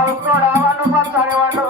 అవి కూడా వాళ్ళు పంచాలి వాళ్ళు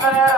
Yeah.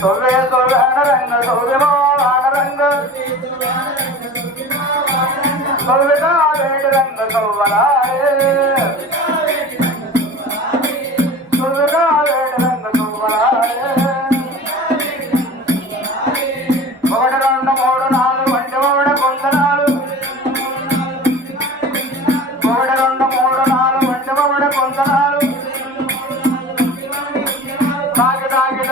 సొవ్వే సొవ్వే సౌర్యమో ఆడరంగ తాగి